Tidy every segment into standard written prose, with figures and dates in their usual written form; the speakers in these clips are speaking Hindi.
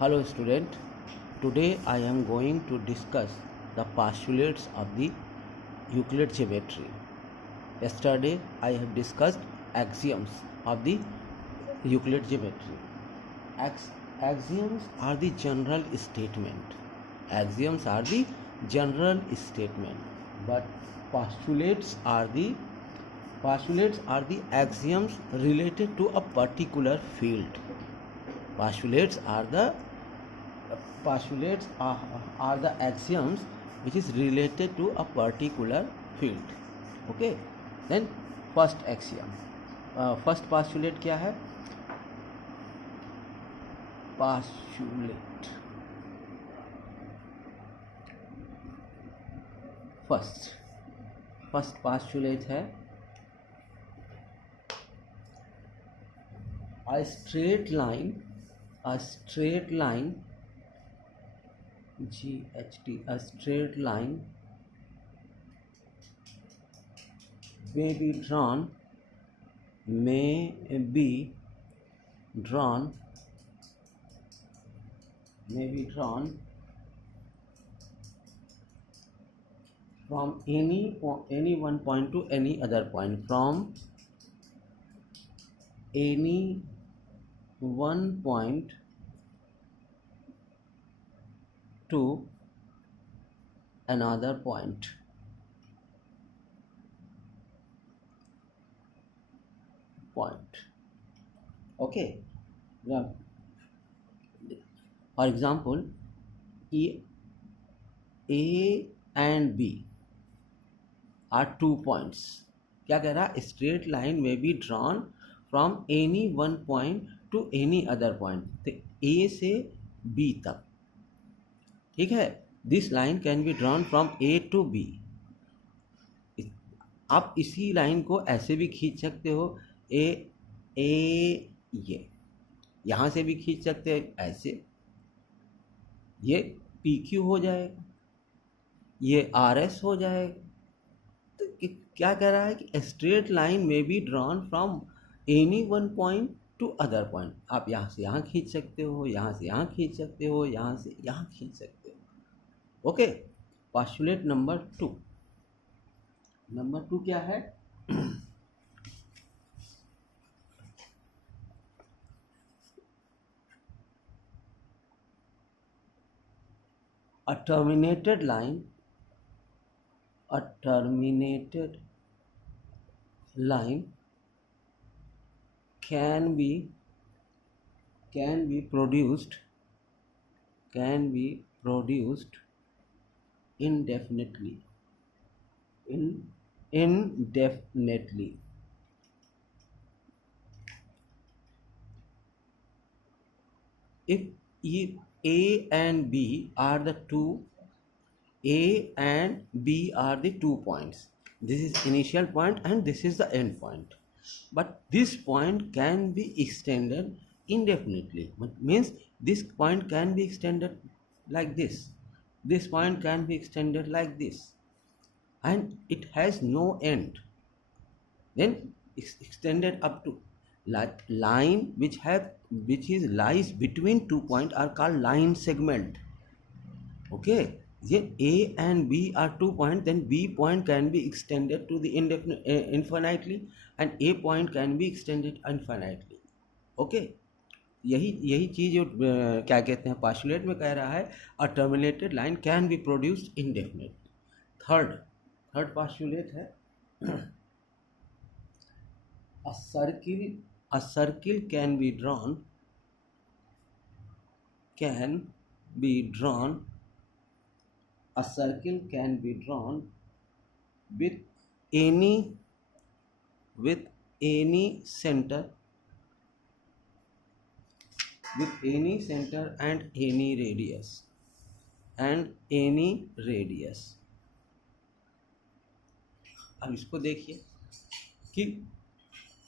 Hello student, today I am going to discuss the postulates of the Euclid geometry. Yesterday I have discussed axioms of the Euclid geometry. Axioms are the general statement. Axioms are the general statement, but postulates are the axioms related to a particular field. Postulates are the axioms which is related to a particular field. Okay, then first axiom, first postulate क्या है? First postulate है a straight line a straight line may be drawn from any one point to any other point, from any one point to another point. Okay, now, for example, A and B are 2 points. क्या कह रहा है? स्ट्रेट लाइन में be drawn from any one point to any other point. तो ए से बी तक, ठीक है. This line can be drawn from A to B. आप इसी लाइन को ऐसे भी खींच सकते हो, ये यहाँ से भी खींच सकते हैं ऐसे, ये पी क्यू हो जाएगा, ये आर एस हो जाएगा. तो क्या कह रहा है कि स्ट्रेट लाइन में be drawn from any one point to other point. आप यहाँ से यहाँ खींच सकते हो, यहाँ से यहाँ खींच सकते हो, यहाँ से यहाँ खींच सकते हो. ओके, पोस्टुलेट नंबर टू क्या है? A terminated line can be produced indefinitely. If A and B are the two points. This is initial point and this is the end point. But this point can be extended indefinitely. Means this point can be extended like this. This point can be extended like this. And it has no end. Then it's extended up to line which lies between 2 points are called line segment. Okay, then A and B are 2 points, then B point can be extended to the infinitely and A point can be extended infinitely. Okay, यही चीज क्या कहते हैं पोस्टुलेट में कह रहा है, a terminated line can be produced indefinite. Third postulate है a circle can be drawn with any center and any radius. अब इसको देखिए कि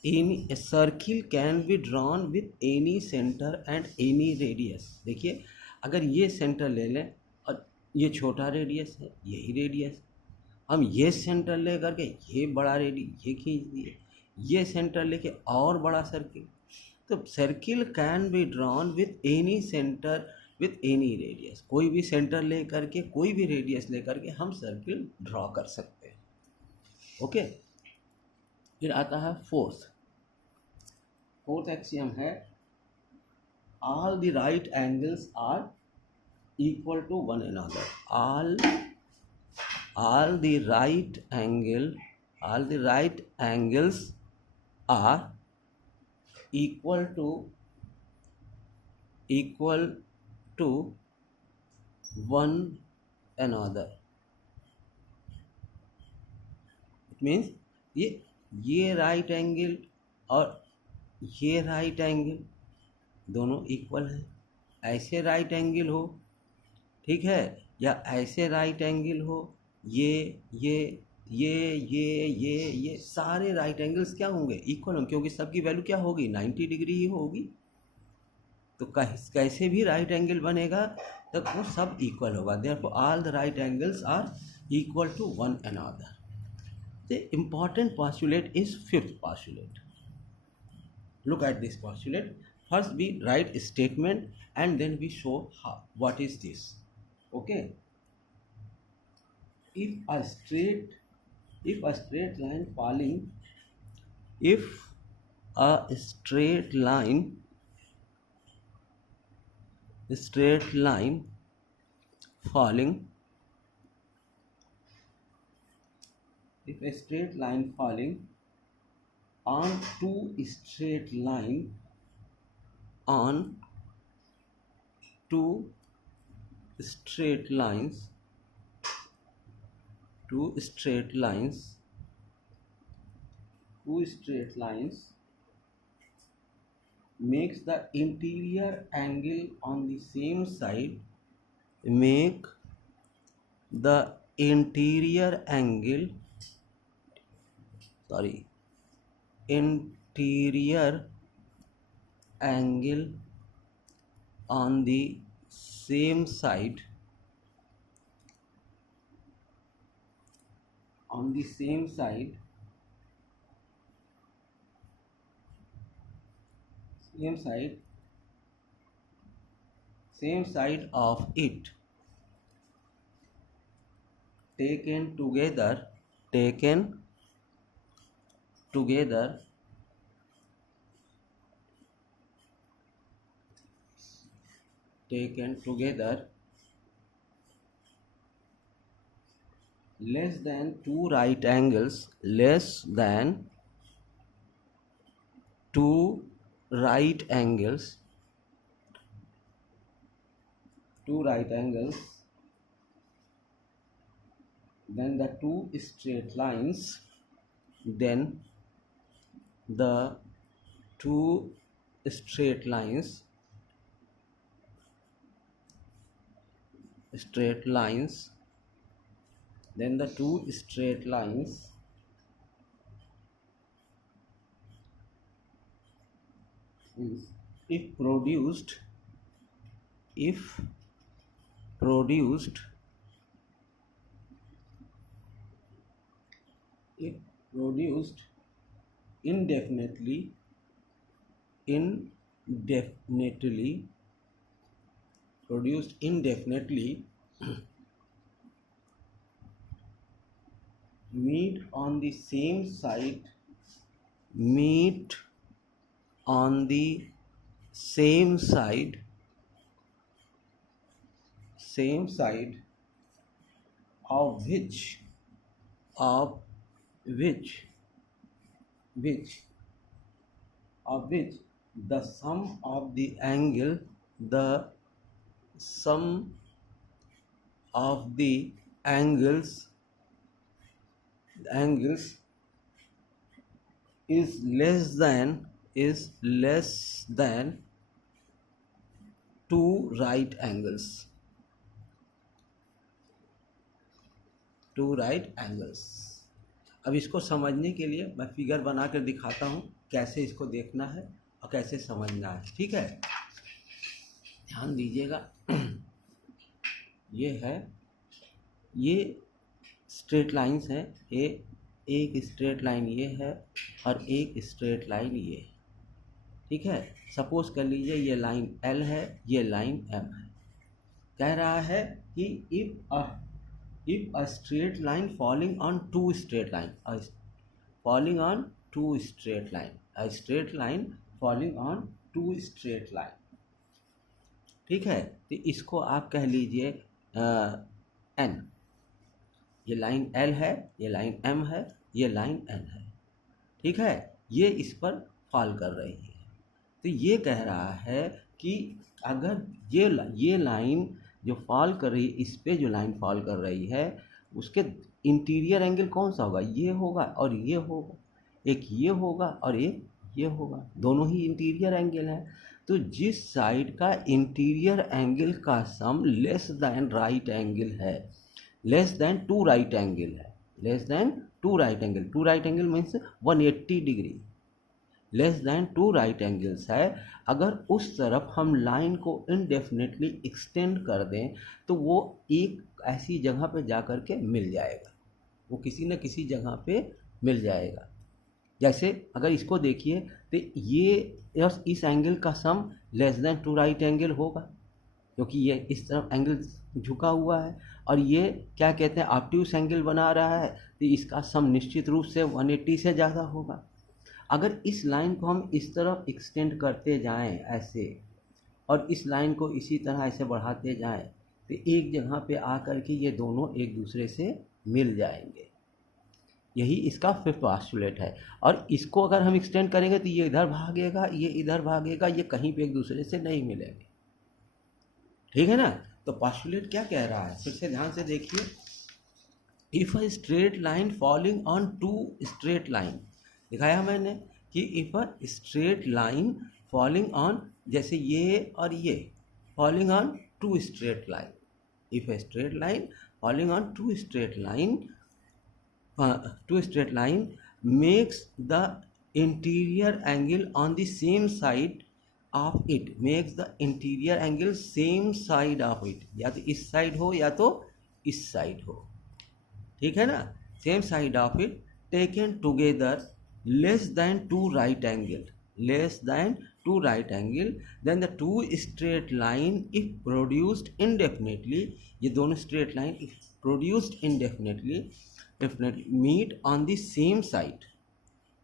a circle can be drawn with any center and any radius. देखिए, अगर ये सेंटर ले लें और ये छोटा रेडियस है, यही रेडियस, हम ये सेंटर ले करके ये बड़ा रेडियस ये खींच दिए, ये सेंटर लेके और बड़ा सर्किल. तो circle can be drawn with any centre with any radius, कोई भी सेंटर ले करके, कोई भी रेडियस ले करके हम सर्किल ड्रॉ कर सकते हैं। ओके, फिर आता है फोर्थ एक्सियम है all the right angles are equal to one another. All the right angles are equal to one another. It means ये राइट एंगल और ये राइट एंगल दोनों इक्वल हैं। ऐसे राइट एंगल हो, ठीक है, या ऐसे राइट एंगल हो, ये सारे राइट एंगल्स क्या होंगे? इक्वल होंगे, क्योंकि सबकी वैल्यू क्या होगी? 90 डिग्री ही होगी। तो कैसे भी राइट एंगल बनेगा तो वो सब इक्वल होगा। Therefore all the right angles are equal to one another. The important postulate is fifth postulate. Look at this postulate. First we write a statement and then we show what is this. Okay, if a straight line falling on two straight lines makes the interior angle on the same side interior angle on the same side of it taken together less than two right angles then the two straight lines if produced indefinitely meet on the same side of which the sum of the angles is less than two right angles. अब इसको समझने के लिए मैं फिगर बना कर दिखाता हूँ कैसे इसको देखना है और कैसे समझना है। ठीक है, ध्यान दीजिएगा। ये स्ट्रेट लाइंस हैं। एक स्ट्रेट लाइन ये है और एक स्ट्रेट लाइन ये है। ठीक है, सपोज कर लीजिए ये लाइन L है, ये लाइन M है। कह रहा है कि if a straight line falling on two straight line, falling on two straight line, a straight line falling on two straight line, ठीक है, तो इसको आप कह लीजिए n, ये लाइन l है, ये लाइन m है, ये लाइन n है, ठीक है, ये इस पर फॉल कर रही है। तो ये कह रहा है कि अगर ये लाइन जो फॉल कर रही है, इस पे जो लाइन फॉल कर रही है, उसके इंटीरियर एंगल कौन सा होगा, ये होगा और ये होगा, एक ये होगा और एक ये होगा, दोनों ही इंटीरियर एंगल है। तो जिस साइड का इंटीरियर एंगल का sum less than right angle है, less than two right angle है, less than two right angle, two right angle means 180 degree, less than two right angles है, अगर उस तरफ हम लाइन को इनडेफिनेटली एक्सटेंड कर दें तो वो एक ऐसी जगह पे जा कर के मिल जाएगा, वो किसी न किसी जगह पे मिल जाएगा। जैसे अगर इसको देखिए तो ये इस एंगल का sum less than two right angle होगा, क्योंकि ये इस तरफ एंगल झुका हुआ है और ये क्या कहते हैं ऑब्ट्यूस एंगल बना रहा है, तो इसका सम निश्चित रूप से 180 से ज़्यादा होगा। अगर इस लाइन को हम इस तरफ एक्सटेंड करते जाएं ऐसे, और इस लाइन को इसी तरह ऐसे बढ़ाते जाएं, तो एक जगह पे आकर के ये दोनों एक दूसरे से मिल जाएंगे। यही इसका फिफ्थ पोस्टुलेट है। और इसको अगर हम एक्सटेंड करेंगे तो ये इधर भागेगा, ये इधर भागेगा, ये कहीं पे एक दूसरे से नहीं मिलेंगे, ठीक है ना। तो पोस्टुलेट क्या कह रहा है, फिर से ध्यान से देखिए। If a straight line falling on two straight line, दिखाया मैंने कि if a straight line falling on, जैसे ये और ये falling on two straight line, if a straight line falling on two straight line makes the interior angle on the same side of it, makes the interior angle same side of it, या तो इस साइड हो या तो इस साइड हो, ठीक है ना, same side of it, taken together less than two right angle, less than two right angle, then the two straight line if produced indefinitely, ये दोनों straight line if produced indefinitely meet on the same side,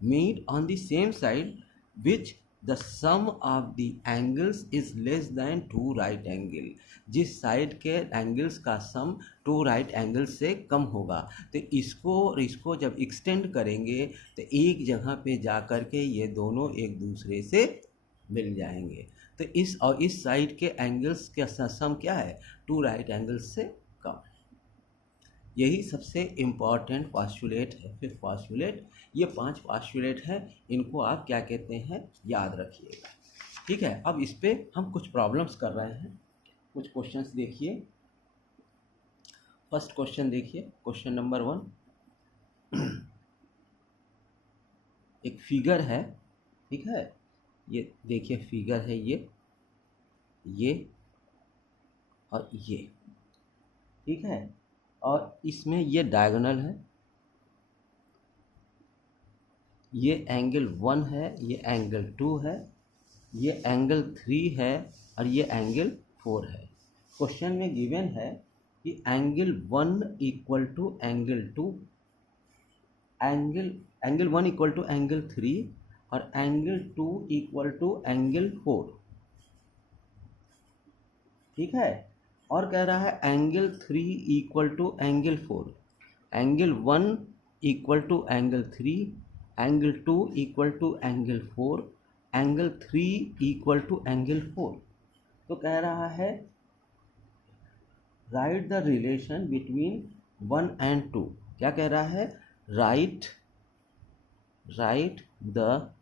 meet on the same side which the sum of the angles is less than two right angle, जिस साइड के एंगल्स का सम टू राइट एंगल से कम होगा। तो इसको जब एक्सटेंड करेंगे तो एक जगह पे जा कर के ये दोनों एक दूसरे से मिल जाएंगे। तो इस साइड के एंगल्स का सम क्या है, टू राइट एंगल्स से कम। यही सबसे इम्पॉर्टेंट पोस्टुलेट है, फिफ्थ पोस्टुलेट। ये 5 पोस्टुलेट हैं, इनको आप क्या कहते हैं, याद रखिएगा, ठीक है। अब इस पे हम कुछ प्रॉब्लम्स कर रहे हैं, कुछ क्वेश्चंस देखिए। फर्स्ट क्वेश्चन देखिए, क्वेश्चन नंबर 1। एक फिगर है, ठीक है, ये देखिए फिगर है, ये और ये, ठीक है, और इसमें ये डायगोनल है, ये एंगल 1 है, ये एंगल 2 है, ये एंगल 3 है और ये एंगल 4 है। क्वेश्चन में गिवन है कि angle 1 equal to angle 2, angle 1 equal to angle 3 और एंगल 2 इक्वल टू एंगल 4, ठीक है। और कह रहा है angle 3 equal to angle 4, angle 1 equal to angle 3, angle 2 equal to angle 4, angle 3 equal to angle 4। तो कह रहा है right the relation between 1 and 2। क्या कह रहा है, राइट द,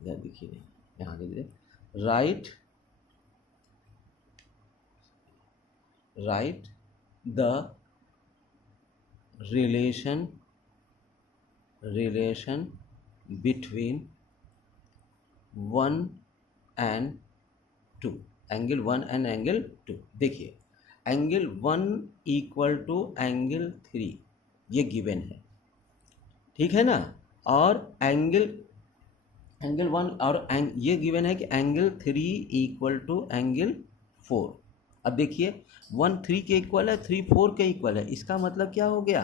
देखिए यहाँ देखिए, write the relation between 1 and 2, angle 1 and angle 2। देखिए एंगल 1 इक्वल टू एंगल 3 ये गिवन है, ठीक है ना, और एंगल एंगल 1 और ये गिवन है कि एंगल 3 इक्वल टू एंगल 4। अब देखिए 1 3 के इक्वल है, 3 4 के इक्वल है। इसका मतलब क्या हो गया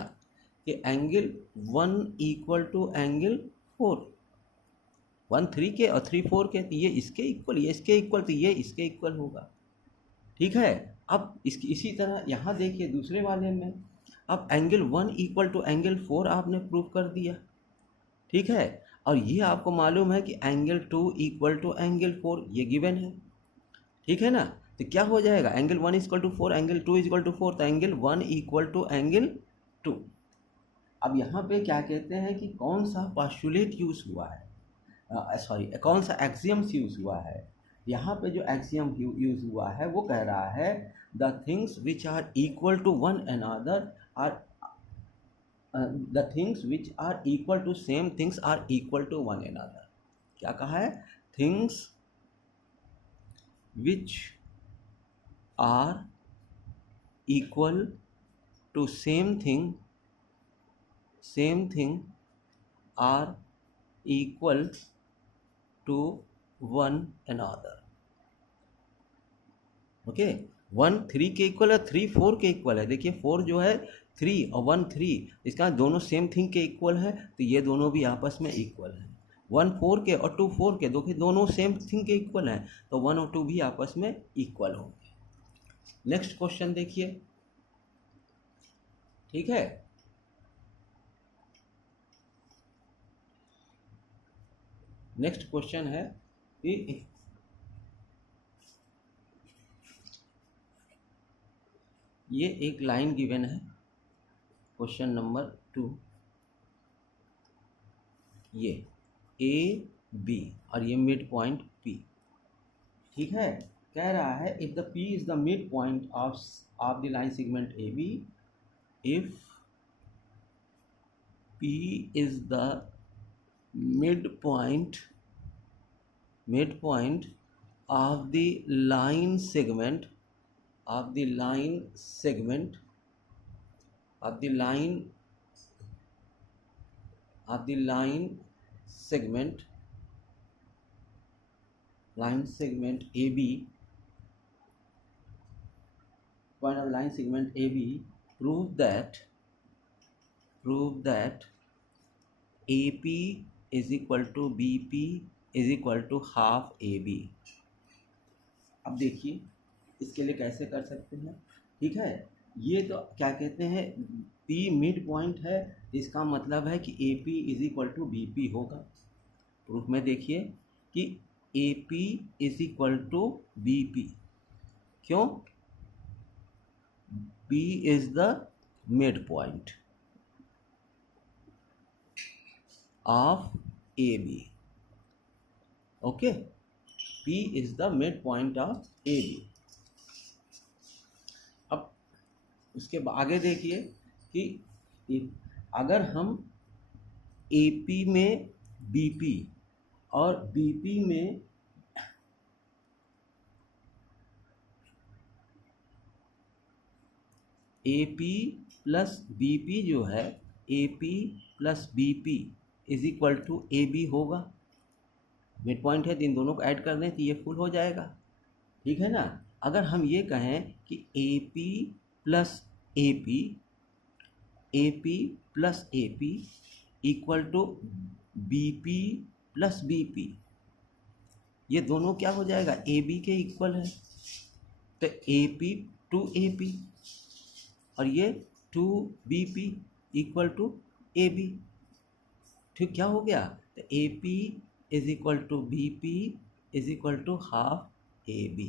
कि एंगल 1 इक्वल टू एंगल 4, 1 3 के और 3 4 के, तो ये इसके इक्वल, ये इसके इक्वल, तो ये इसके इक्वल होगा। ठीक है। अब इसी तरह यहाँ देखिए दूसरे वाले में, अब एंगल 1 इक्वल टू एंगल 4 आपने प्रूव कर दिया। ठीक है। और ये आपको मालूम है कि एंगल 2 इक्वल टू एंगल 4, ये गिवन है। ठीक है ना। तो क्या हो जाएगा, angle 1 equal to 4, angle 2 equal to 4, तो एंगल 1 इक्वल टू एंगल 2। अब यहाँ पे क्या कहते हैं कि कौन सा पोस्टुलेट यूज़ हुआ है, सॉरी कौन सा एक्सियम्स यूज़ हुआ है। यहाँ पे जो एक्सियम यूज़ हुआ है वो कह रहा है the things which are equal to one another are the things which are equal to same things are equal to one another। क्या कहा है, things which are equal to same thing are equal to one another। Okay. 1 3 के इक्वल है, 3 4 के इक्वल है। देखिए 4 जो है 3 और 1 3, इसका दोनों सेम थिंग के इक्वल है, तो ये दोनों भी आपस में इक्वल है। 1 4 के और 2 4 के, देखिए दोनों सेम थिंग के इक्वल हैं, तो 1 और 2 भी आपस में इक्वल होंगे। नेक्स्ट क्वेश्चन देखिए। ठीक है। नेक्स्ट क्वेश्चन है कि ये एक लाइन गिवन है, क्वेश्चन नंबर 2, ये ए बी और ये मिड पॉइंट पी। ठीक है। कह रहा है if the P is the mid point of the line segment A B, if P is the mid point of the line segment of the line segment AB, point of line segment AB, prove that AP is equal to BP is equal to half AB। अब देखिए इसके लिए कैसे कर सकते हैं। ठीक है। ये तो क्या कहते हैं, P मिड पॉइंट है, इसका मतलब है कि AP is equal to BP होगा। प्रूफ में देखिए कि AP is equal to BP, क्यों, P is the mid point of AB। Okay. P is the midpoint of AB। अब उसके आगे देखिए कि अगर हम AP में BP और BP में AP प्लस BP जो है, AP plus BP is equal to AB होगा। मिड पॉइंट है तो इन दोनों को ऐड कर दें तो ये फुल हो जाएगा। ठीक है ना। अगर हम ये कहें कि AP plus AP equal to BP plus BP, ये दोनों क्या हो जाएगा, AB के इक्वल है, तो AP टू AP और ये 2BP इक्वल टू AB। ठीक, क्या हो गया, तो AP is equal to BP is equal to half AB।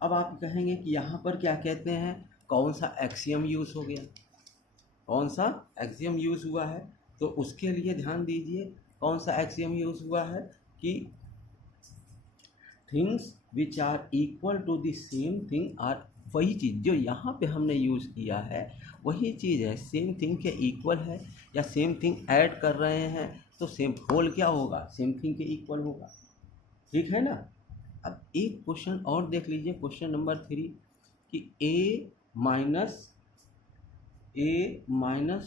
अब आप कहेंगे कि यहाँ पर क्या कहते हैं, कौन सा एक्सियम यूज़ हो गया, कौन सा एक्सियम यूज़ हुआ है। तो उसके लिए ध्यान दीजिए कौन सा एक्सियम यूज़ हुआ है कि things which are equal to the same thing are, वही चीज़ जो यहाँ पे हमने यूज़ किया है वही चीज़ है, सेम थिंग के इक्वल है या सेम थिंग ऐड कर रहे हैं तो सेम होल क्या होगा, सेम थिंग के इक्वल होगा। ठीक है ना। अब एक क्वेश्चन और देख लीजिए, क्वेश्चन नंबर 3 कि a minus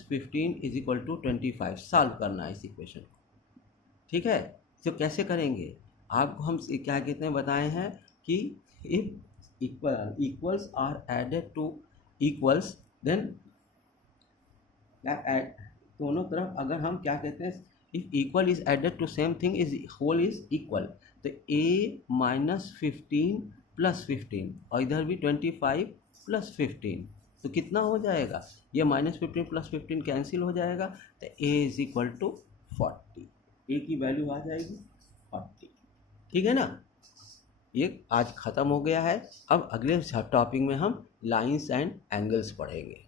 15 is equal to 25 solve करना है इस इक्वेशन को। ठीक है। तो कैसे करेंगे? आपको हम क्या कहते हैं बताए हैं कि if equals are added to equals, then दोनों तरफ अगर हम क्या कहते हैं, if equal is added to same thing is whole is equal, तो a -15 + 15 और इधर भी 25 + 15, तो कितना हो जाएगा? ये -15 + 15 कैंसिल हो जाएगा, तो a = 40, a की वैल्यू आ जाएगी 40। ठीक है ना? ये आज ख़त्म हो गया है। अब अगले टॉपिक में हम लाइंस एंड एंगल्स पढ़ेंगे।